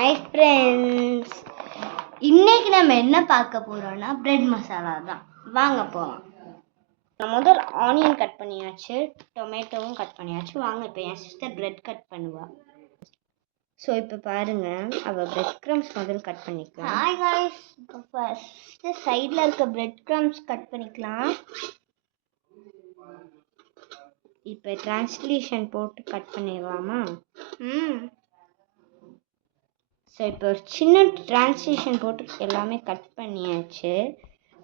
Hi friends, இன்னைக்கு நம்ம என்ன பார்க்க போறோம்னா பிரெட் மசாலா தான். வாங்க போகலாம். நான் முதல் ஆனியன் கட் பண்ணியாச்சு, டொமேட்டோவும் கட் பண்ணியாச்சு. வாங்க இப்போ என் சிஸ்டர் பிரெட் கட் பண்ணுவா. ஸோ இப்போ பாருங்க, அவள் பிரெட் க்ரம்ஸ் முதல் கட் பண்ணிக்கலாம். ஹாய் காய்ஸ், இப்போ ஃபஸ்ட்டு சைடில் இருக்க பிரெட் க்ரம்ஸ் கட் பண்ணிக்கலாம். இப்போ டிரான்ஸ்லேஷன் போட்டு கட் பண்ணிடலாமா? ஸோ இப்போ ஒரு சின்ன டிரான்ஸ்லேஷன் போட்டு எல்லாமே கட் பண்ணியாச்சு.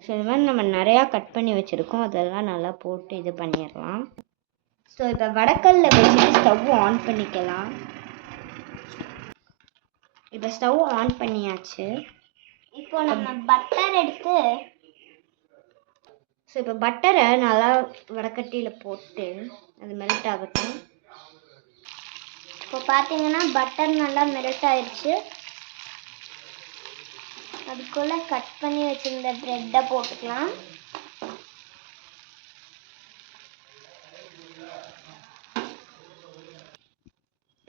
ஸோ இது மாதிரி நம்ம நிறையா கட் பண்ணி வச்சுருக்கோம், அதெல்லாம் நல்லா போட்டு இது பண்ணிடலாம். ஸோ இப்போ வடக்கல்ல வச்சுட்டு ஸ்டவ் ஆன் பண்ணிக்கலாம். இப்போ ஸ்டவ் ஆன் பண்ணியாச்சு. இப்போ நம்ம பட்டர் எடுத்து ஸோ இப்போ பட்டரை நல்லா வடக்கட்டியில் போட்டு அது மெல்ட் ஆகட்டும். இப்போ பார்த்தீங்கன்னா பட்டர் நல்லா மெல்ட் ஆயிடுச்சு. அதுக்குள்ளே கட் பண்ணி வச்சுருந்த ப்ரெட்டை போட்டுக்கலாம்.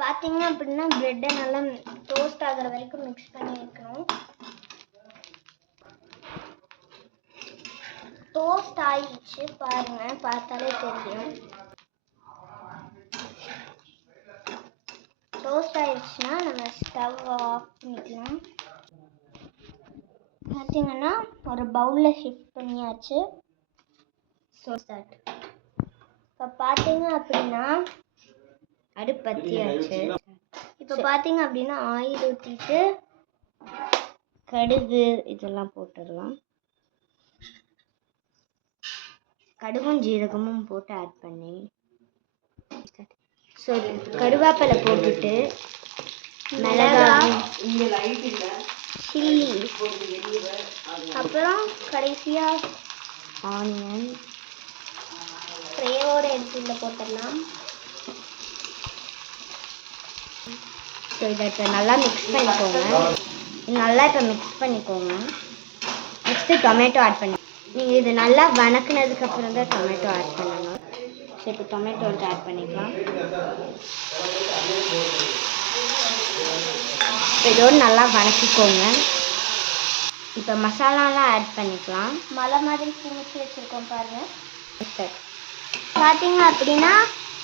பார்த்தீங்க அப்படின்னா ப்ரெட்டை நல்லா டோஸ்ட் ஆகிற வரைக்கும் மிக்ஸ் பண்ணி வைக்கணும். டோஸ்ட் ஆயிடுச்சு பாருங்க, பார்த்தாலே தெரியும். டோஸ்ட் ஆயிடுச்சுன்னா நம்ம ஸ்டவ் ஆஃப் பண்ணிக்கலாம். பார்த்தீங்கன்னா ஒரு பவுலில் ஷிஃப்ட் பண்ணியாச்சு. So start. இப்போ பார்த்தீங்க அப்படின்னா அடுப்பு பற்றியாச்சு. இப்போ பார்த்தீங்க அப்படின்னா ஆயில் ஊற்றிட்டு கடுகு இதெல்லாம் போட்டுடலாம். கடுகும் ஜீரகமும் போட்டு ஆட் பண்ணி ஸோ கருவேப்பிலை போட்டுட்டு மிளகாய், சில்லி, அப்புறம் கடைசியாக ஆனியன் ஸ்ப்ரேவோடு எடுத்து இதில் போட்டுடலாம். ஸோ இதை இப்போ நல்லா மிக்ஸ் பண்ணிக்கோங்க. மிக்ஸ் பண்ணிக்கோங்க. நெக்ஸ்ட்டு டொமேட்டோ ஆட் பண்ணி நீங்கள் இது நல்லா வணக்கினதுக்கப்புறம் தான் டொமேட்டோ ஆட் பண்ணணும். ஸோ இப்போ டொமேட்டோ வந்து ஆட் பண்ணிக்கலாம். இதோடு நல்லா வணக்கிக்கோங்க. இப்போ மசாலாலாம் ஆட் பண்ணிக்கலாம். மலை மாதிரி குமிச்சு வச்சுருக்கோம் பாருங்கள். பார்த்தீங்க அப்படின்னா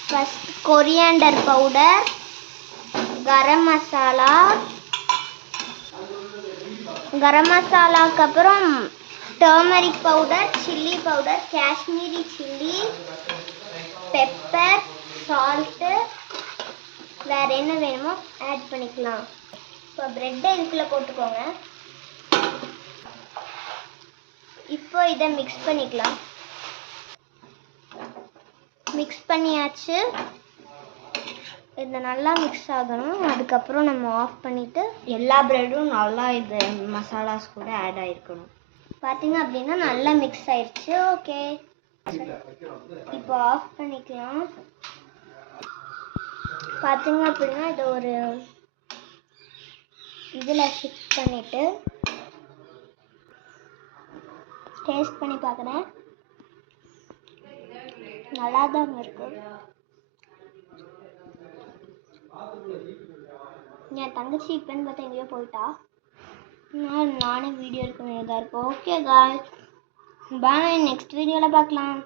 ஃபஸ்ட் கொரியாண்டர் பவுடர், கரம் மசாலாவுக்கு அப்புறம் turmeric powder, chilli powder, Kashmiri chilli, pepper, salt, வேறு என்ன வேணுமோ ஆட் பண்ணிக்கலாம். இப்போ ப்ரெட்டை இதுக்குள்ளே போட்டுக்கோங்க. இப்போ இதை மிக்ஸ் பண்ணிக்கலாம். மிக்ஸ் பண்ணியாச்சு. இது நல்லா மிக்ஸ் ஆகணும். அதுக்கப்புறம் நம்ம ஆஃப் பண்ணிவிட்டு எல்லா ப்ரெட்டும் நல்லா இது மசாலாஸ் கூட ஆட் ஆகிருக்கணும். பார்த்தீங்க அப்படின்னா நல்லா மிக்ஸ் ஆயிடுச்சு. ஓகே, இப்போ ஆஃப் பண்ணிக்கலாம். பார்த்தீங்க அப்படின்னா இது ஒரு இதில் ஷிஃப்ட் பண்ணிவிட்டு டேஸ்ட் பண்ணி பார்க்குறேன். நல்லா தான் இருக்கு. என் தங்கச்சி இப்போன்னு பார்த்தா எங்கேயோ போயிட்டா. நானே வீடியோ எடுக்க வேண்டியதாக இருக்கும். ஓகே காய்ஸ், பாய், நெக்ஸ்ட் வீடியோவில் பார்க்கலாம்.